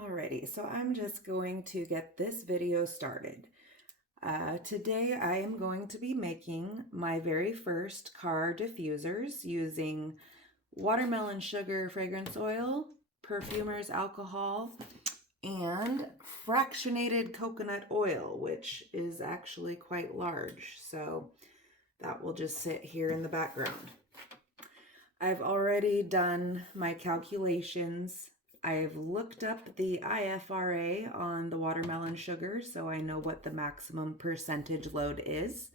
Alrighty, so I'm just going to get this video started. Today I am going to be making my very first car diffusers using watermelon sugar fragrance oil, perfumer's alcohol, and fractionated coconut oil, which is actually quite large. So that will just sit here in the background. I've already done my calculations. I've looked up the IFRA on the watermelon sugar, so I know what the maximum percentage load is.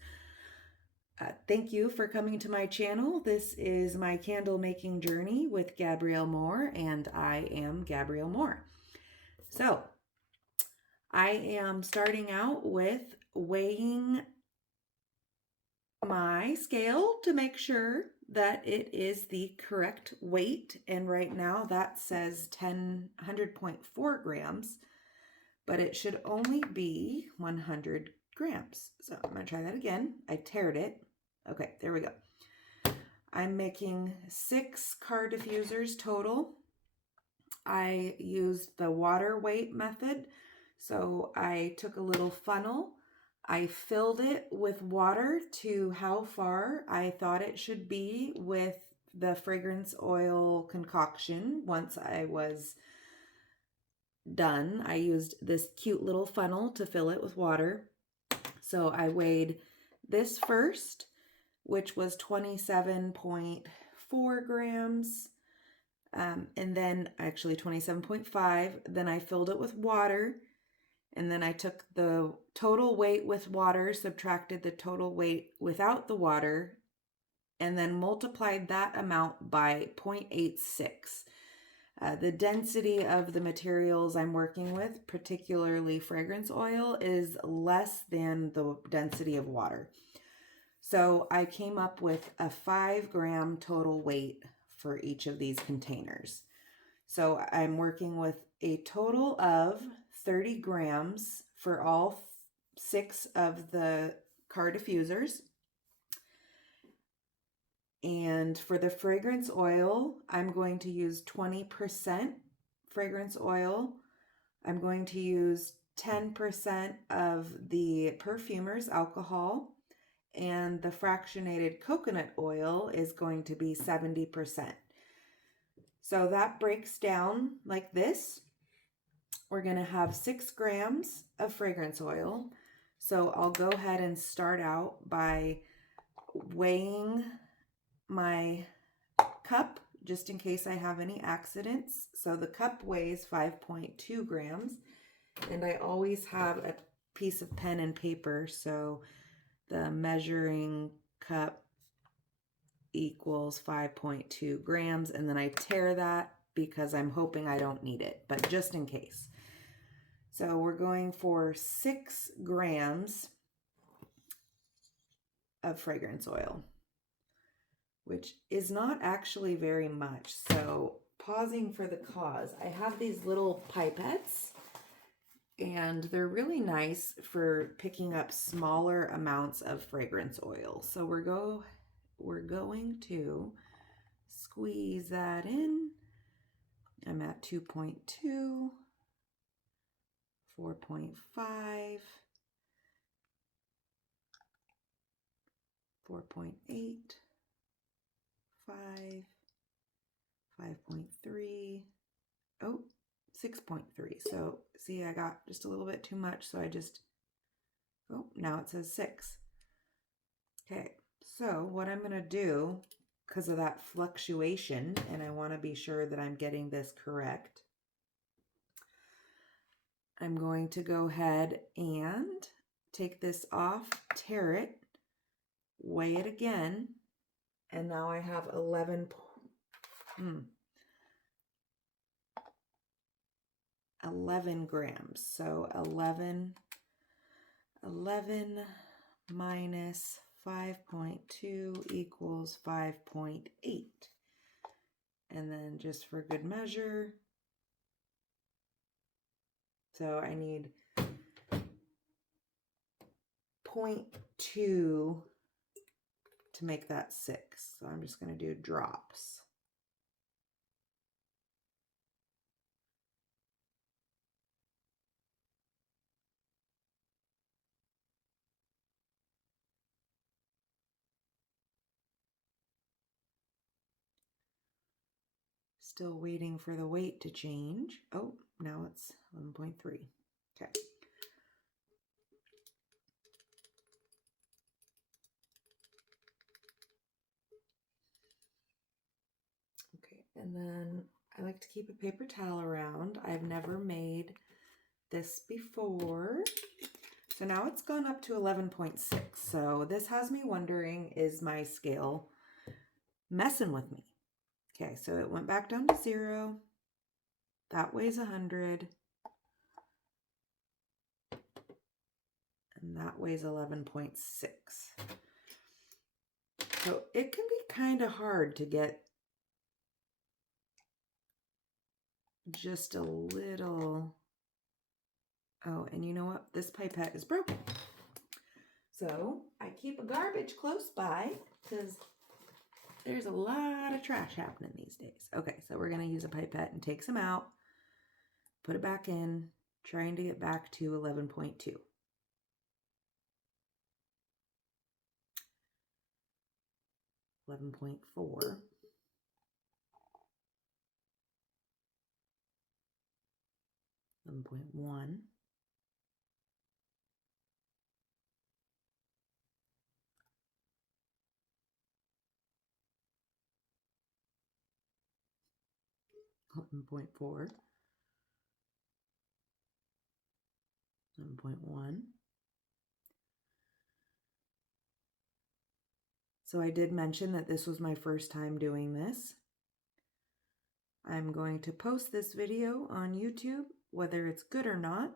Thank you for coming to my channel. This is my candle making journey with Gabrielle Moore, and I am Gabrielle Moore. So I am starting out with weighing my scale to make sure that it is the correct weight, and right now that says 100.4 grams, but it should only be 100 grams. So I'm going to try that again. I tared it. Okay, there we go. I'm making 6 car diffusers total. I used the water weight method. So I took a little funnel, I filled it with water to how far I thought it should be with the fragrance oil concoction. Once I was done, I used this cute little funnel to fill it with water. So I weighed this first, which was 27.4 grams. And then actually 27.5. Then I filled it with water. And then I took the total weight with water, subtracted the total weight without the water, and then multiplied that amount by 0.86. The density of the materials I'm working with, particularly fragrance oil, is less than the density of water. So I came up with a 5-gram total weight for each of these containers. So I'm working with a total of 30 grams for all 6 of the car diffusers. And for the fragrance oil, I'm going to use 20% fragrance oil. I'm going to use 10% of the perfumer's alcohol, and the fractionated coconut oil is going to be 70%. So that breaks down like this. We're going to have 6 grams of fragrance oil. So I'll go ahead and start out by weighing my cup just in case I have any accidents. So the cup weighs 5.2 grams, and I always have a piece of pen and paper. So the measuring cup equals 5.2 grams, and then I tare that because I'm hoping I don't need it, but just in case. So we're going for 6 grams of fragrance oil, which is not actually very much. So pausing for the cause, I have these little pipettes, and they're really nice for picking up smaller amounts of fragrance oil. So we're going to squeeze that in. I'm at 2.2, 4.5, 4.8, 5, 5.3, oh, 6.3. So see, I got just a little bit too much, so I just, oh, now it says 6. Okay, so what I'm going to do, because of that fluctuation, and I want to be sure that I'm getting this correct, I'm going to go ahead and take this off, tare it, weigh it again, and now I have 11 grams. So 11 minus 5.2 equals 5.8. And then just for good measure, so I need 0.2 to make that 6. So I'm just going to do drops. Still waiting for the weight to change. Oh, now it's 11.3. Okay. Okay, and then I like to keep a paper towel around. I've never made this before. So now it's gone up to 11.6. So this has me wondering, is my scale messing with me? Okay, so it went back down to 0. That weighs 100. And that weighs 11.6. So it can be kind of hard to get just a little. Oh, and you know what? This pipette is broken. So I keep a garbage close by because there's a lot of trash happening these days. Okay, so we're going to use a pipette and take some out, put it back in, trying to get back to 11.2. .4. 11.1. 11.4. 11.1. So I did mention that this was my first time doing this. I'm going to post this video on YouTube, whether it's good or not,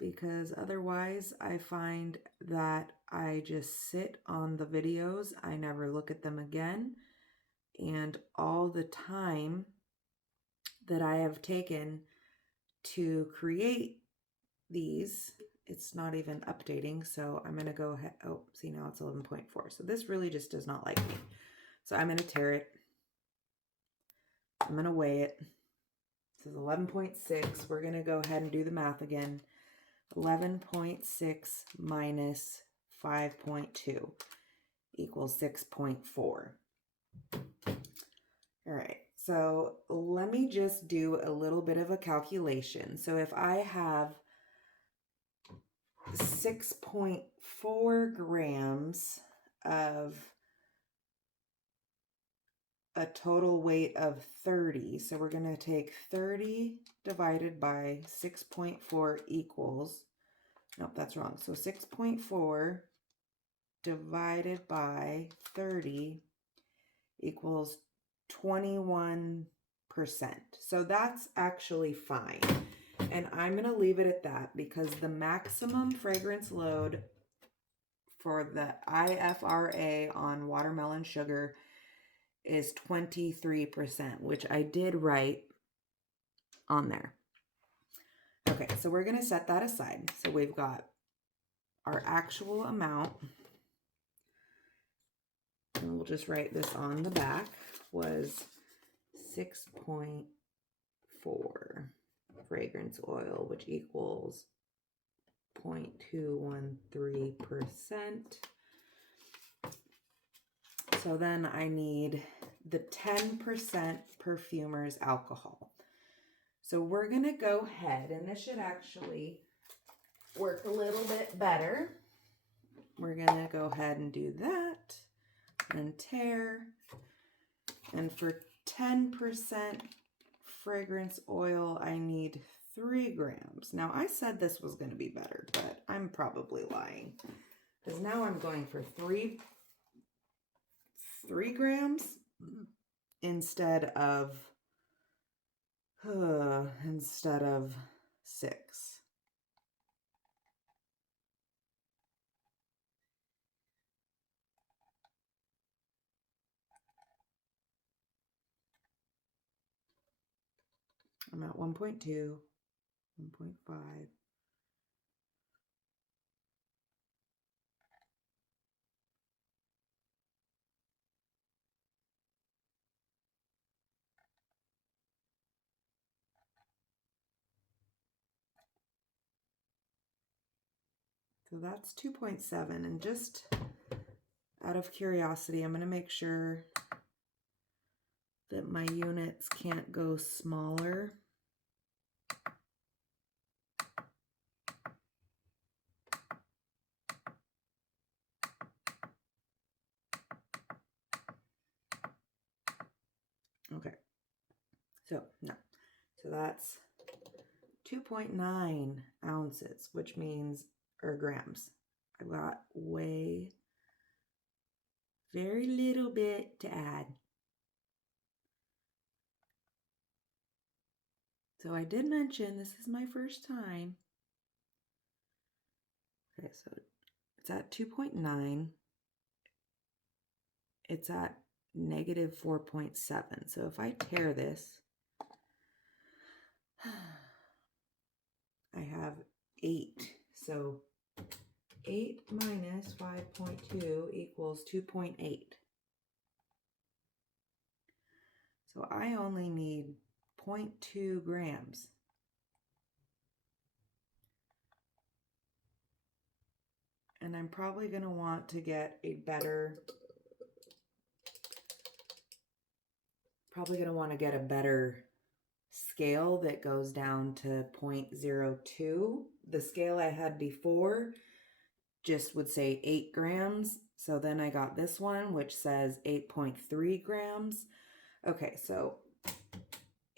because otherwise I find that I just sit on the videos. I never look at them again. And all the time that I have taken to create these, it's not even updating. So I'm going to go ahead. Oh, see, now it's 11.4. So this really just does not like me. So I'm going to tear it. I'm going to weigh it. This is 11.6. We're going to go ahead and do the math again. 11.6 minus 5.2 equals 6.4. All right, so let me just do a little bit of a calculation. So if I have 6.4 grams of a total weight of 30, so we're going to take 30 divided by 6.4 equals, nope, that's wrong. So 6.4 divided by 30 equals 21%. So that's actually fine. And I'm going to leave it at that because the maximum fragrance load for the IFRA on watermelon sugar is 23%, which I did write on there. Okay, so we're going to set that aside. So we've got our actual amount, and we'll just write this on the back, was 6.4 fragrance oil, which equals 0.213%. So then I need the 10% perfumer's alcohol. So we're going to go ahead, and this should actually work a little bit better. We're going to go ahead and do that and tear. And for 10% fragrance oil, I need 3 grams. Now, I said this was going to be better, but I'm probably lying. Because now I'm going for 3 grams instead of 6. I'm at 1.2, 1.5. So that's 2.7. And just out of curiosity, I'm going to make sure that my units can't go smaller. Okay, so no, so that's 2.9 ounces, which means, or grams. I got very little bit to add. So I did mention this is my first time. Okay, so it's at 2.9. It's at negative 4.7. So if I tear this, I have 8. So 8 minus 5.2 equals 2.8. So I only need 0.2 grams. And I'm probably going to want to get a better, scale that goes down to 0.02. The scale I had before just would say 8 grams. So then I got this one, which says 8.3 grams. Okay, so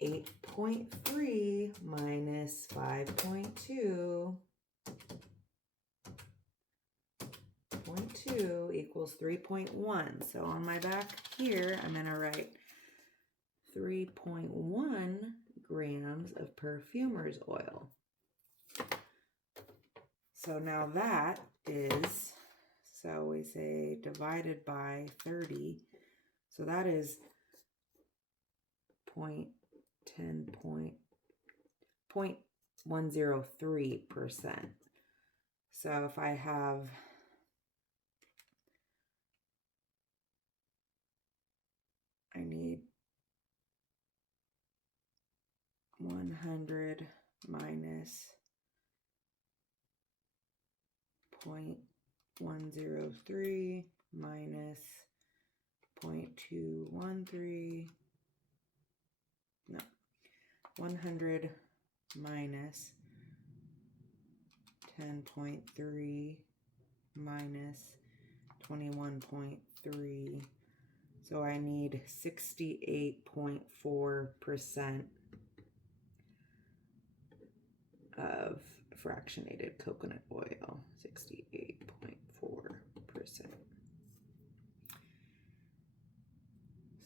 8.3 minus 5.2 0.2 equals 3.1. So on my back here, I'm going to write 3.1 grams of perfumer's oil. So now that is, so we say divided by 30. So that is 0.103%. So if I have I need 100 minus 0.103 minus 0.213, no, 100 minus 10.3 minus 21.3. So I need 68.4% of fractionated coconut oil, 68.4%.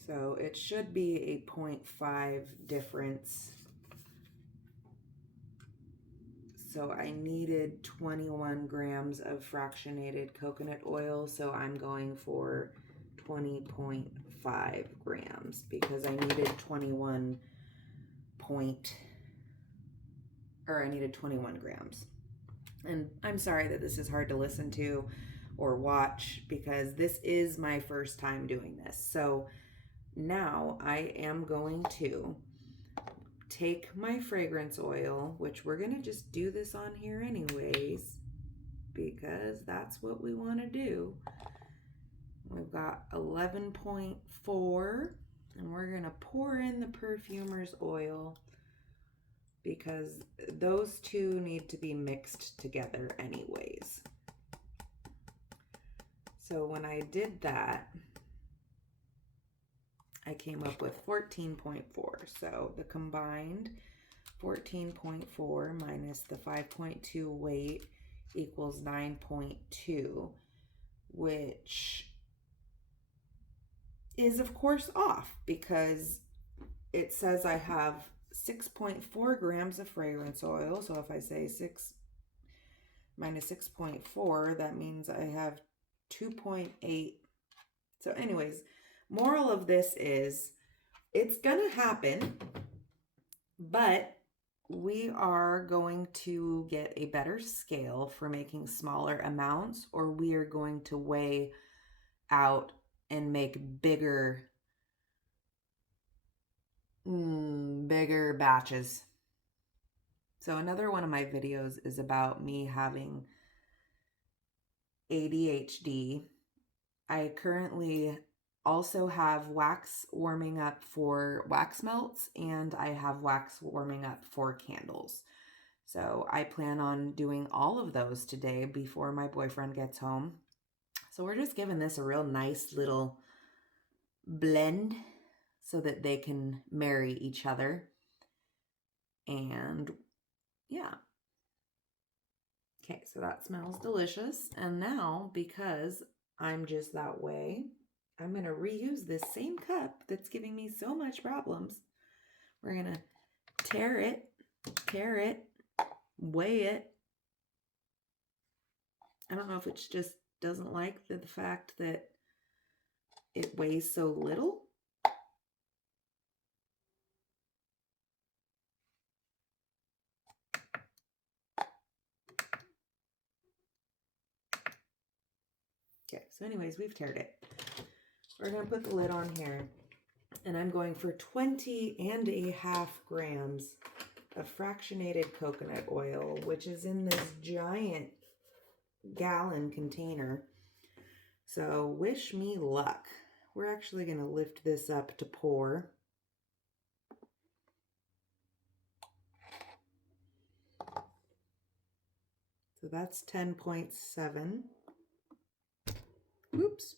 So it should be a 0.5 difference. So I needed 21 grams of fractionated coconut oil, so I'm going for 20.5 grams because I needed 21 grams. And I'm sorry that this is hard to listen to or watch because this is my first time doing this. So now I am going to take my fragrance oil, which we're going to just do this on here anyways because that's what we want to do. We've got 11.4 and we're going to pour in the perfumer's oil because those two need to be mixed together anyways. So when I did that, I came up with 14.4. So the combined 14.4 minus the 5.2 weight equals 9.2, which is of course off because it says I have 6.4 grams of fragrance oil. So if I say 6 minus 6.4, that means I have 2.8. So anyways, moral of this is it's gonna happen, but we are going to get a better scale for making smaller amounts, or we are going to weigh out and make bigger batches. So another one of my videos is about me having ADHD. I currently also have wax warming up for wax melts, and I have wax warming up for candles. So I plan on doing all of those today before my boyfriend gets home. So we're just giving this a real nice little blend so that they can marry each other. And yeah. Okay, so that smells delicious. And now, because I'm just that way, I'm going to reuse this same cup that's giving me so much problems. We're going to tear it, weigh it. I don't know if it just doesn't like the fact that it weighs so little. Okay, so anyways, we've teared it. We're going to put the lid on here, and I'm going for 20.5 grams of fractionated coconut oil, which is in this giant gallon container. So wish me luck. We're actually going to lift this up to pour. So that's 10.7. Oops.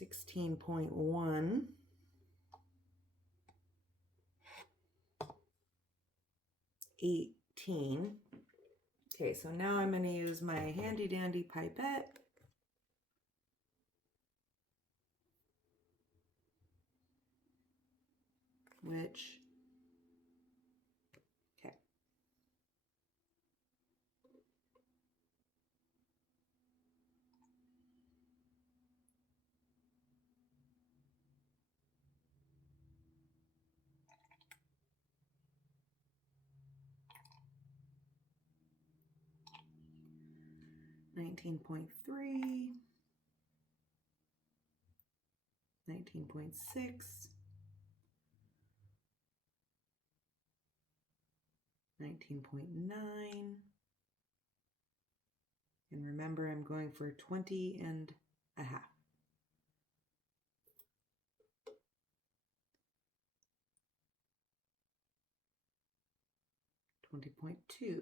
16.1. 18. Okay, so now I'm going to use my handy dandy pipette. Which, okay. $19.3, 19.6, 19.9, and remember I'm going for 20.5. 20.2.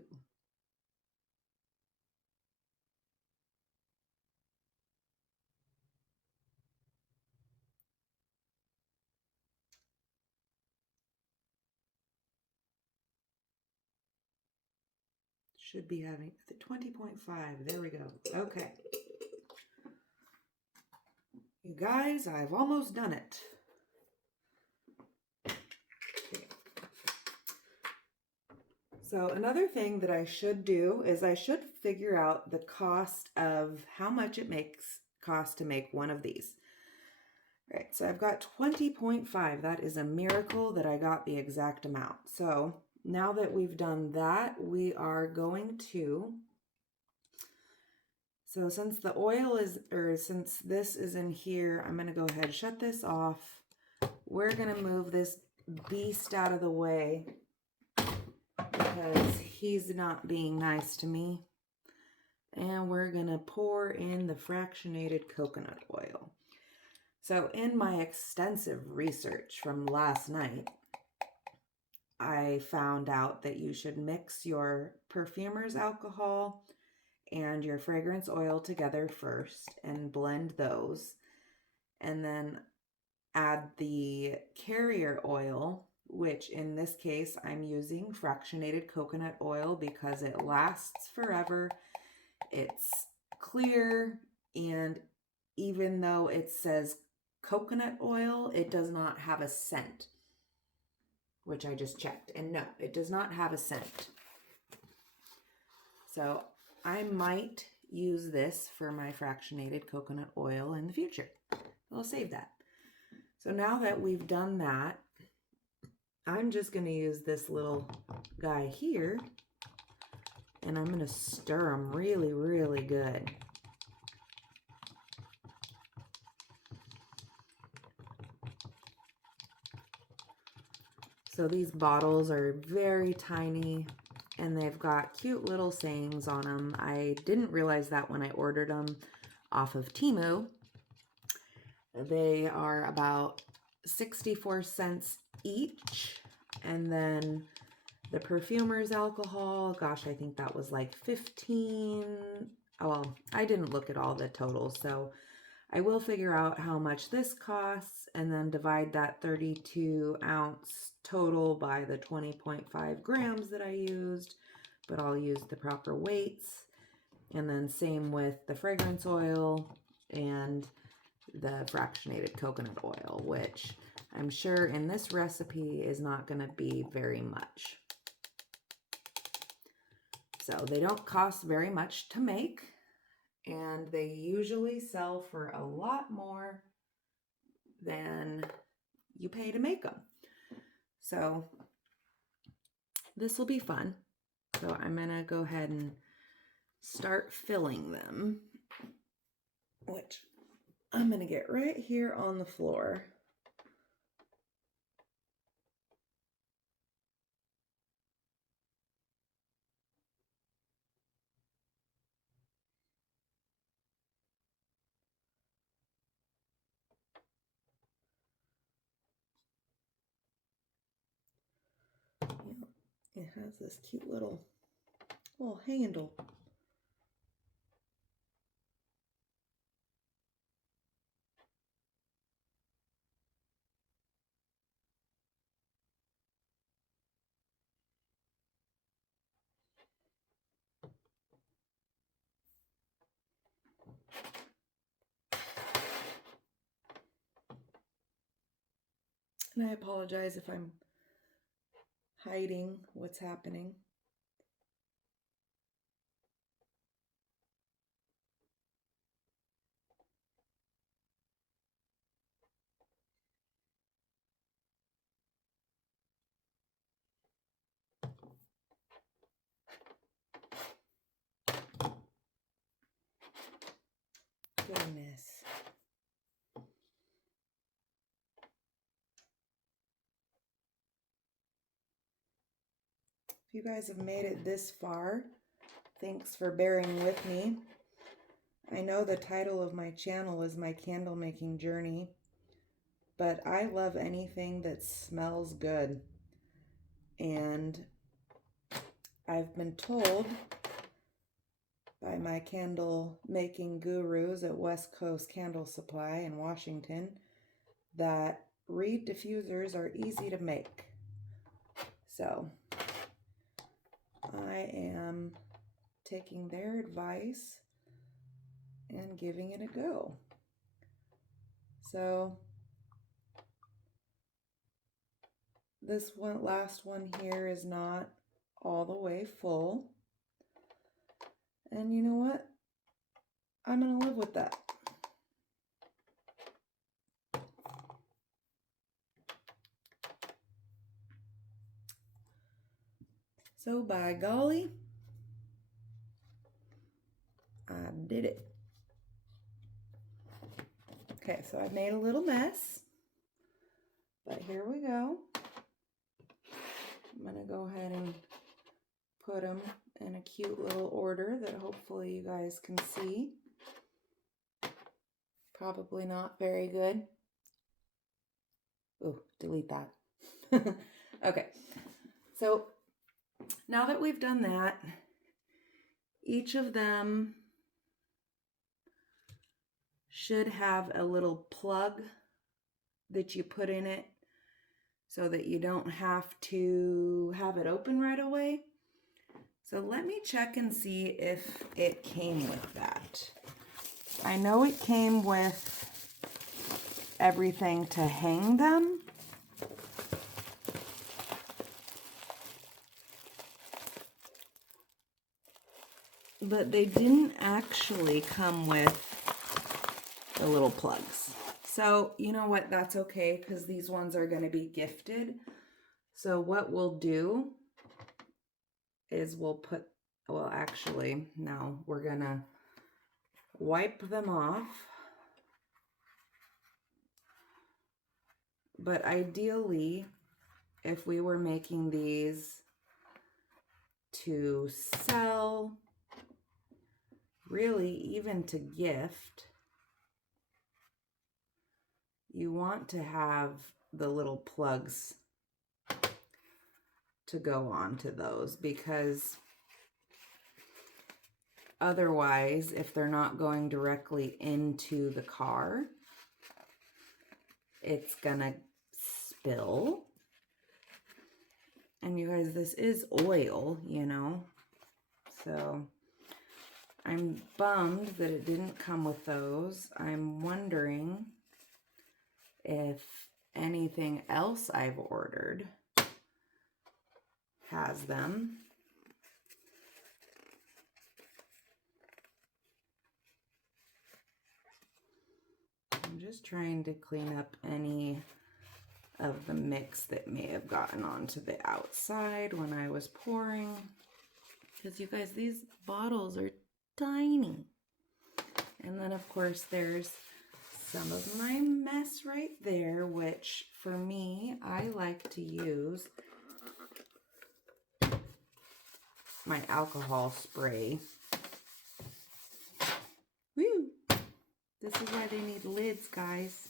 Should be having the 20.5. There we go. Okay. You guys, I've almost done it. Okay. So another thing that I should do is I should figure out the cost of how much it cost to make one of these. All right, so I've got 20.5. That is a miracle that I got the exact amount. So now that we've done that, we are going to, so since the oil is, or since this is in here, I'm going to go ahead and shut this off. We're going to move this beast out of the way because he's not being nice to me. And we're going to pour in the fractionated coconut oil. So in my extensive research from last night, I found out that you should mix your perfumer's alcohol and your fragrance oil together first and blend those, and then add the carrier oil, which in this case I'm using fractionated coconut oil because it lasts forever. It's clear, and even though it says coconut oil, it does not have a scent, which I just checked, and no, it does not have a scent. So I might use this for my fractionated coconut oil in the future. I'll save that. So now that we've done that, I'm just going to use this little guy here, and I'm going to stir them really, really good. So these bottles are very tiny, and they've got cute little sayings on them. I didn't realize that when I ordered them off of Temu. They are about 64 cents each. And then the perfumer's alcohol, gosh, I think that was like 15. Oh, well, I didn't look at all the totals, so I will figure out how much this costs and then divide that 32 ounce total by the 20.5 grams that I used, but I'll use the proper weights. And then same with the fragrance oil and the fractionated coconut oil, which I'm sure in this recipe is not going to be very much. So they don't cost very much to make, and they usually sell for a lot more than you pay to make them. So this will be fun. So I'm going to go ahead and start filling them, which I'm going to get right here on the floor. It has this cute little handle. And I apologize if I'm hiding what's happening. Goodness. If you guys have made it this far, thanks for bearing with me. I know the title of my channel is My Candle Making Journey, but I love anything that smells good. And I've been told by my candle making gurus at West Coast Candle Supply in Washington that reed diffusers are easy to make. So I am taking their advice and giving it a go. So this last one here is not all the way full. And you know what? I'm going to live with that. So by golly, I did it. Okay, so I've made a little mess, but here we go. I'm going to go ahead and put them in a cute little order that hopefully you guys can see. Probably not very good. Oh, delete that. Okay, so now that we've done that, each of them should have a little plug that you put in it so that you don't have to have it open right away. So let me check and see if it came with that. I know it came with everything to hang them. But they didn't actually come with the little plugs. So you know what, that's okay because these ones are going to be gifted. So what we'll do is we'll actually, no, we're going to wipe them off. But ideally, if we were making these to sell, really even to gift, you want to have the little plugs to go onto those, because otherwise, if they're not going directly into the car, it's gonna spill. And you guys, this is oil, you know, so I'm bummed that it didn't come with those. I'm wondering if anything else I've ordered has them. I'm just trying to clean up any of the mix that may have gotten onto the outside when I was pouring. Because you guys, these bottles are tiny. And then of course there's some of my mess right there, which for me, I like to use my alcohol spray. Woo! This is why they need lids, guys.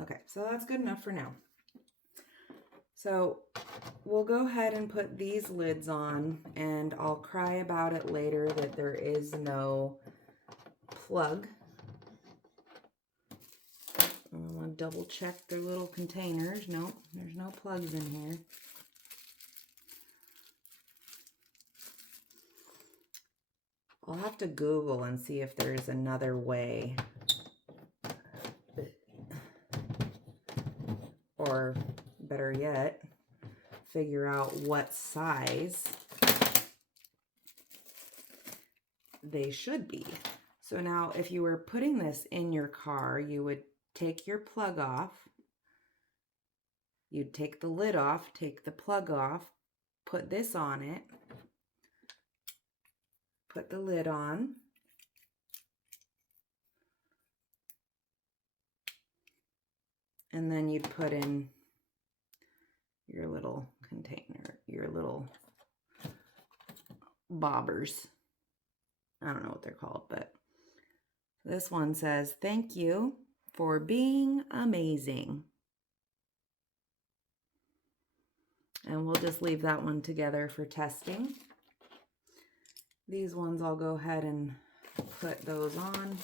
Okay, so that's good enough for now. So we'll go ahead and put these lids on, and I'll cry about it later that there is no plug. I'm gonna double check their little containers. No, there's no plugs in here. I'll have to Google and see if there's another way. Or better yet, figure out what size they should be. So now if you were putting this in your car, you would take your plug off. You'd take the lid off, take the plug off, put this on it, put the lid on, and then you'd put in your little container, your little bobbers. I don't know what they're called, but this one says, "Thank you for being amazing." And we'll just leave that one together for testing. These ones I'll go ahead and put those on.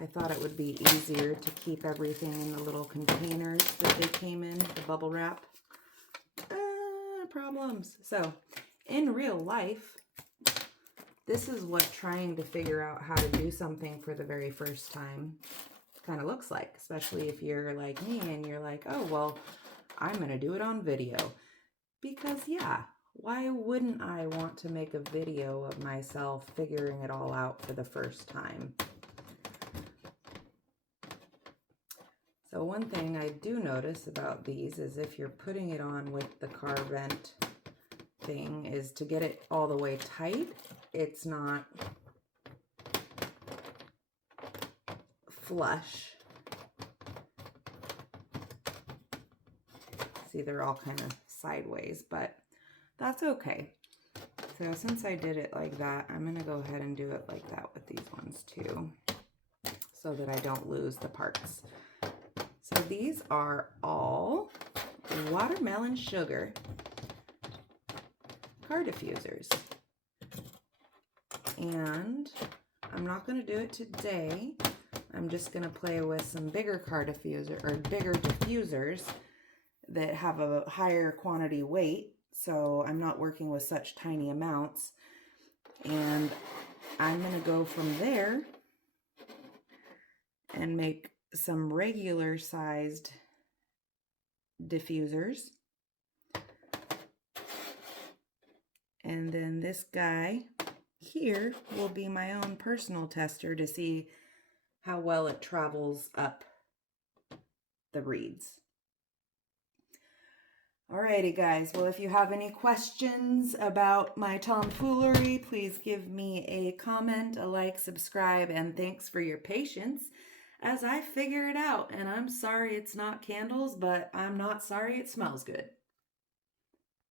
I thought it would be easier to keep everything in the little containers that they came in, the bubble wrap. Problems. So, in real life, this is what trying to figure out how to do something for the very first time kind of looks like, especially if you're like me and you're like, oh, well, I'm going to do it on video. Because, yeah, why wouldn't I want to make a video of myself figuring it all out for the first time? So one thing I do notice about these is if you're putting it on with the car vent thing is to get it all the way tight. It's not flush. See, they're all kind of sideways, but that's okay. So since I did it like that, I'm going to go ahead and do it like that with these ones too, so that I don't lose the parts. So these are all watermelon sugar car diffusers. And I'm not going to do it today. I'm just going to play with some bigger car diffuser or bigger diffusers that have a higher quantity weight. So I'm not working with such tiny amounts. And I'm going to go from there and make some regular sized diffusers. And then this guy here will be my own personal tester to see how well it travels up the reeds. Alrighty guys, well if you have any questions about my tomfoolery, please give me a comment, a like, subscribe, and thanks for your patience as I figure it out. And I'm sorry it's not candles, but I'm not sorry it smells good.